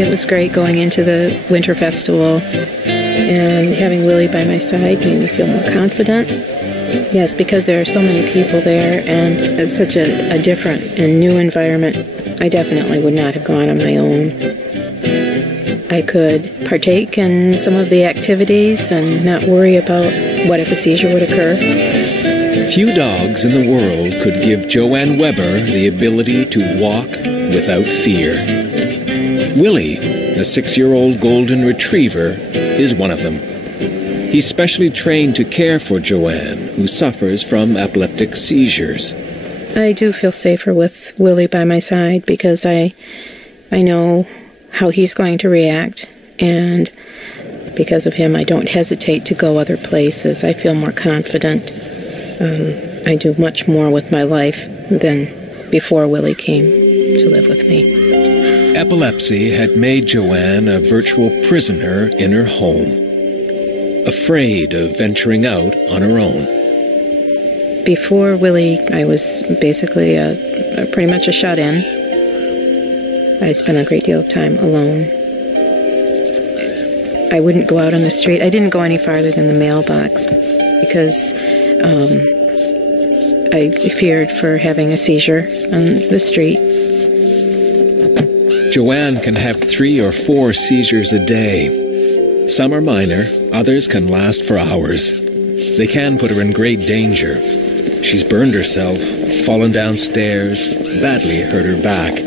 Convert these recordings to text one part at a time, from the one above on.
It was great going into the winter festival, and having Willie by my side made me feel more confident. Yes, because there are so many people there, and it's such a different and new environment. I definitely would not have gone on my own. I could partake in some of the activities and not worry about what if a seizure would occur. Few dogs in the world could give Joanne Weber the ability to walk without fear. Willie, the 6-year-old golden retriever, is one of them. He's specially trained to care for Joanne, who suffers from epileptic seizures. I do feel safer with Willie by my side because I know how he's going to react, and because of him I don't hesitate to go other places. I feel more confident. I do much more with my life than before Willie came to live with me. Epilepsy had made Joanne a virtual prisoner in her home, afraid of venturing out on her own. Before Willie, I was basically pretty much a shut-in. I spent a great deal of time alone. I wouldn't go out on the street. I didn't go any farther than the mailbox because I feared for having a seizure on the street. Joanne can have 3 or 4 seizures a day. Some are minor, others can last for hours. They can put her in great danger. She's burned herself, fallen downstairs, badly hurt her back.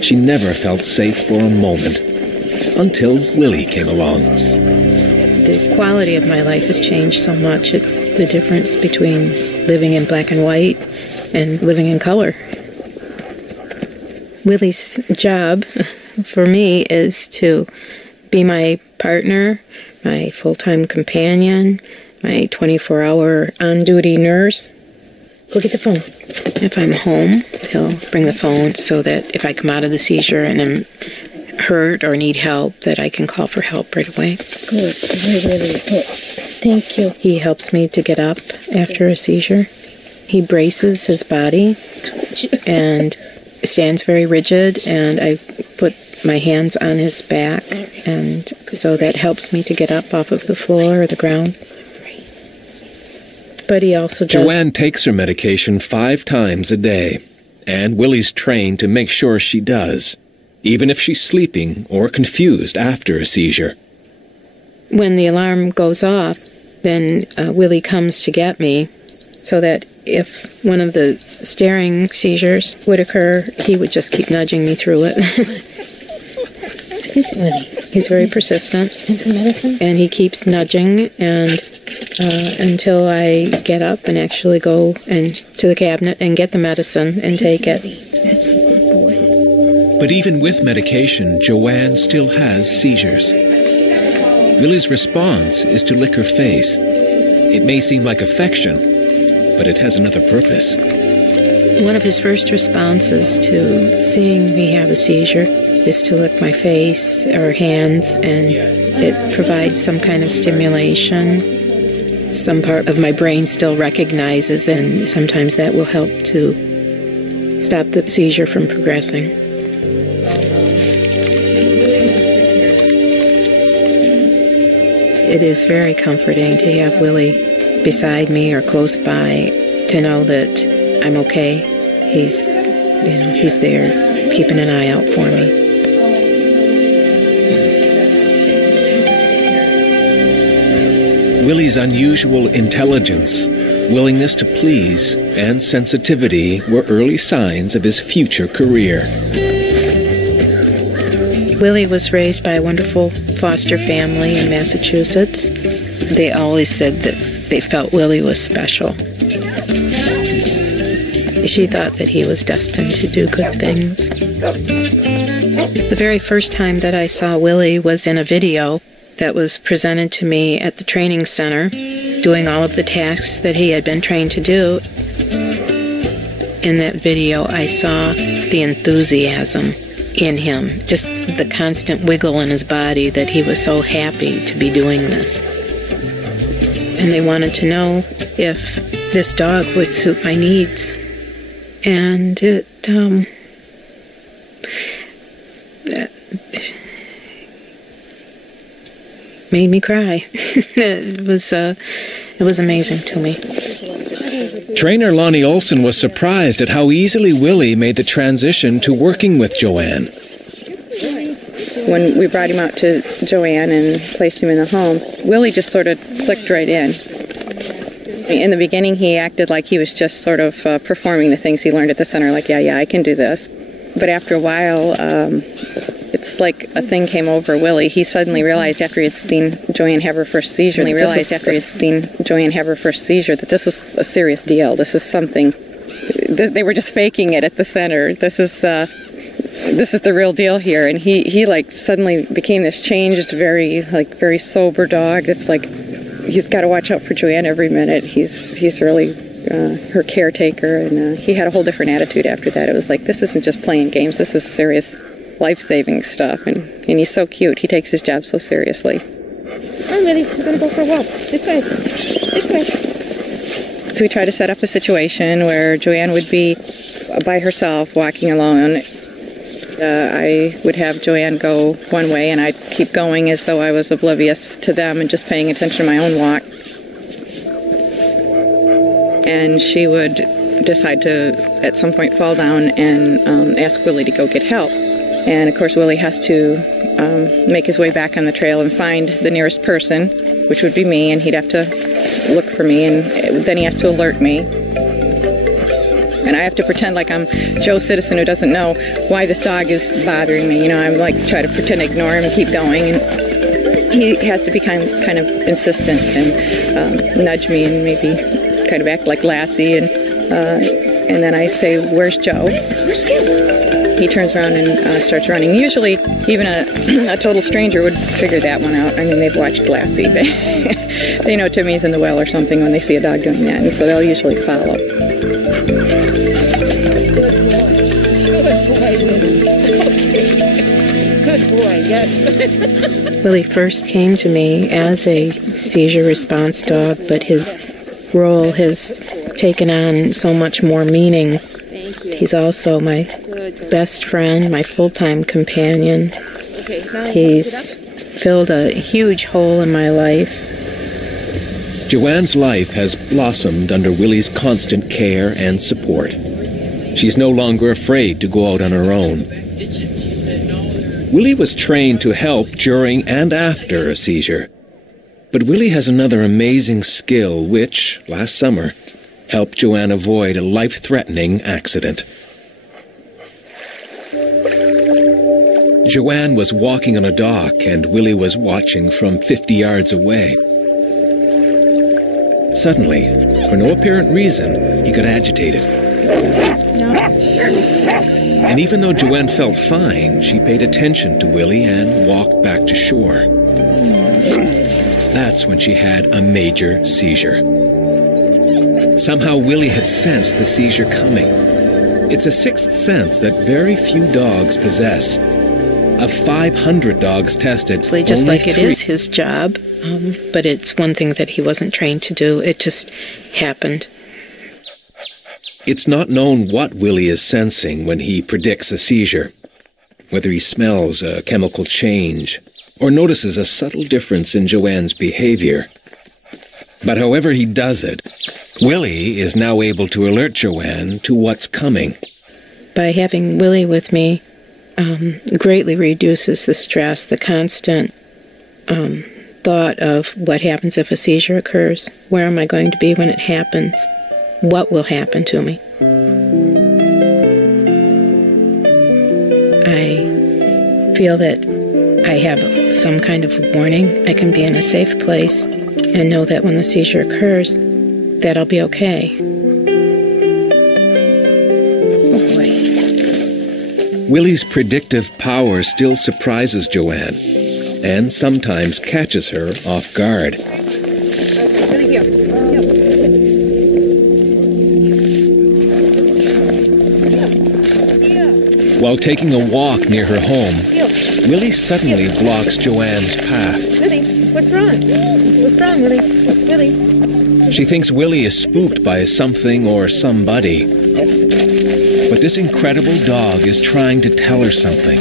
She never felt safe for a moment, until Willie came along. The quality of my life has changed so much. It's the difference between living in black and white and living in color. Willie's job for me is to be my partner, my full-time companion, my 24-hour on-duty nurse. Go get the phone. If I'm home, he'll bring the phone so that if I come out of the seizure and I'm hurt or need help, that I can call for help right away. Good. Really good. Thank you. He helps me to get up after a seizure. He braces his body and stands very rigid, and I put my hands on his back, and so that helps me to get up off of the floor or the ground. But he also does... Joanne takes her medication 5 times a day, and Willie's trained to make sure she does, even if she's sleeping or confused after a seizure. When the alarm goes off, then Willie comes to get me, so that if one of the staring seizures would occur, he would just keep nudging me through it. Is it Willie? He's very persistent, and he keeps nudging and until I get up and actually go to the cabinet and get the medicine and take it. That's a good boy. But even with medication, Joanne still has seizures. Willie's response is to lick her face. It may seem like affection, but it has another purpose. One of his first responses to seeing me have a seizure is to lick my face or hands, and it provides some kind of stimulation. Some part of my brain still recognizes, and sometimes that will help to stop the seizure from progressing. It is very comforting to have Willie beside me or close by, to know that I'm okay. He's there, keeping an eye out for me. Willie's unusual intelligence, willingness to please, and sensitivity were early signs of his future career. Willie was raised by a wonderful foster family in Massachusetts. They always said that they felt Willie was special. She thought that he was destined to do good things. The very first time that I saw Willie was in a video that was presented to me at the training center, doing all of the tasks that he had been trained to do. in that video, I saw the enthusiasm in him, just the constant wiggle in his body that he was so happy to be doing this. And they wanted to know if this dog would suit my needs. And it made me cry. It was amazing to me. Trainer Lonnie Olson was surprised at how easily Willie made the transition to working with Joanne. When we brought him out to Joanne and placed him in the home, Willie just sort of clicked right in. In the beginning, he acted like he was just sort of performing the things he learned at the center, like, yeah, I can do this. But after a while, it's like a thing came over Willie. He suddenly realized after he had seen Joanne have her first seizure, that this was a serious deal. This is something, they were just faking it at the center. This is the real deal here. And he like suddenly became this changed, very sober dog. It's like he's got to watch out for Joanne every minute. He's really her caretaker, and he had a whole different attitude after that. It was like, this isn't just playing games. This is serious, life-saving stuff. And he's so cute. He takes his job so seriously. Come on, Willie. We're going to go for a walk. This way. This way. So we try to set up a situation where Joanne would be by herself, walking alone. I would have Joanne go one way, and I'd keep going as though I was oblivious to them and just paying attention to my own walk. And she would decide to, at some point, fall down and ask Willie to go get help. And, of course, Willie has to make his way back on the trail and find the nearest person, which would be me, and he'd have to look for me, and then he has to alert me. And I have to pretend like I'm Joe Citizen who doesn't know why this dog is bothering me. You know, I'm like, try to pretend to ignore him and keep going. And he has to be kind of insistent and nudge me and maybe kind of act like Lassie. And then I say, "Where's Joe?" Where's Joe? He turns around and starts running. Usually, even a total stranger would figure that one out. I mean, they've watched Lassie. They know Timmy's in the well or something when they see a dog doing that, and so they'll usually follow. Good boy, yes. Willie first came to me as a seizure response dog, but his role has taken on so much more meaning. He's also my best friend, my full-time companion. He's filled a huge hole in my life. Joanne's life has blossomed under Willie's constant care and support. She's no longer afraid to go out on her own. Willie was trained to help during and after a seizure. But Willie has another amazing skill which, last summer, helped Joanne avoid a life-threatening accident. Joanne was walking on a dock and Willie was watching from 50 yards away. Suddenly, for no apparent reason, he got agitated. And even though Joanne felt fine, she paid attention to Willie and walked back to shore. That's when she had a major seizure. Somehow Willie had sensed the seizure coming. It's a sixth sense that very few dogs possess. Of 500 dogs tested, Just only like it 3 is his job, but it's one thing that he wasn't trained to do. It just happened. It's not known what Willie is sensing when he predicts a seizure, whether he smells a chemical change or notices a subtle difference in Joanne's behavior. But however he does it, Willie is now able to alert Joanne to what's coming. By having Willie with me, greatly reduces the stress, the constant thought of what happens if a seizure occurs. Where am I going to be when it happens? What will happen to me? I feel that I have some kind of warning. I can be in a safe place and know that when the seizure occurs, that I'll be okay. Willie's predictive power still surprises Joanne and sometimes catches her off guard. While taking a walk near her home, Willie suddenly blocks Joanne's path. Willie, what's wrong? What's wrong, Willie? Willie? She thinks Willie is spooked by something or somebody. But this incredible dog is trying to tell her something.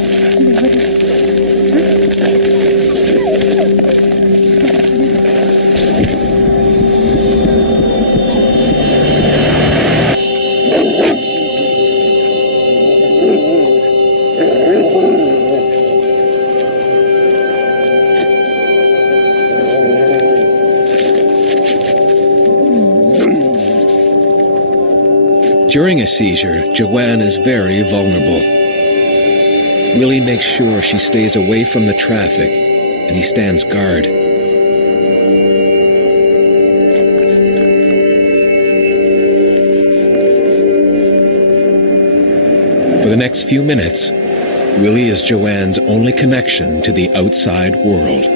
During a seizure, Joanne is very vulnerable. Willie makes sure she stays away from the traffic, and he stands guard. For the next few minutes, Willie is Joanne's only connection to the outside world.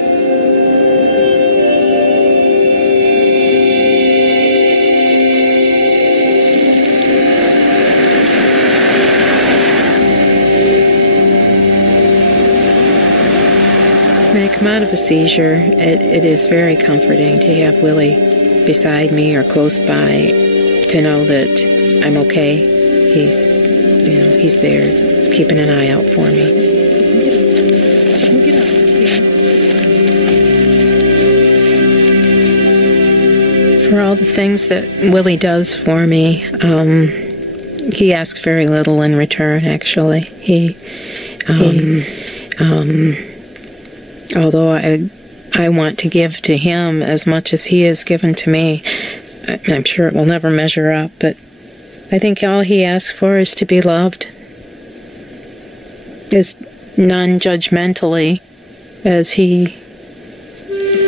When I come out of a seizure, it is very comforting to have Willie beside me or close by, to know that I'm okay. He's there, keeping an eye out for me. For all the things that Willie does for me, he asks very little in return, actually. Although I want to give to him as much as he has given to me, I'm sure it will never measure up, but I think all he asks for is to be loved as non-judgmentally as he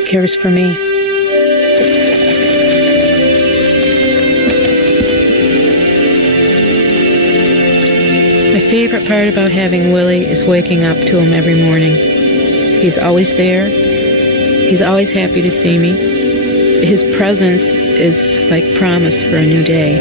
cares for me. My favorite part about having Willie is waking up to him every morning. He's always there. He's always happy to see me. His presence is like promise for a new day.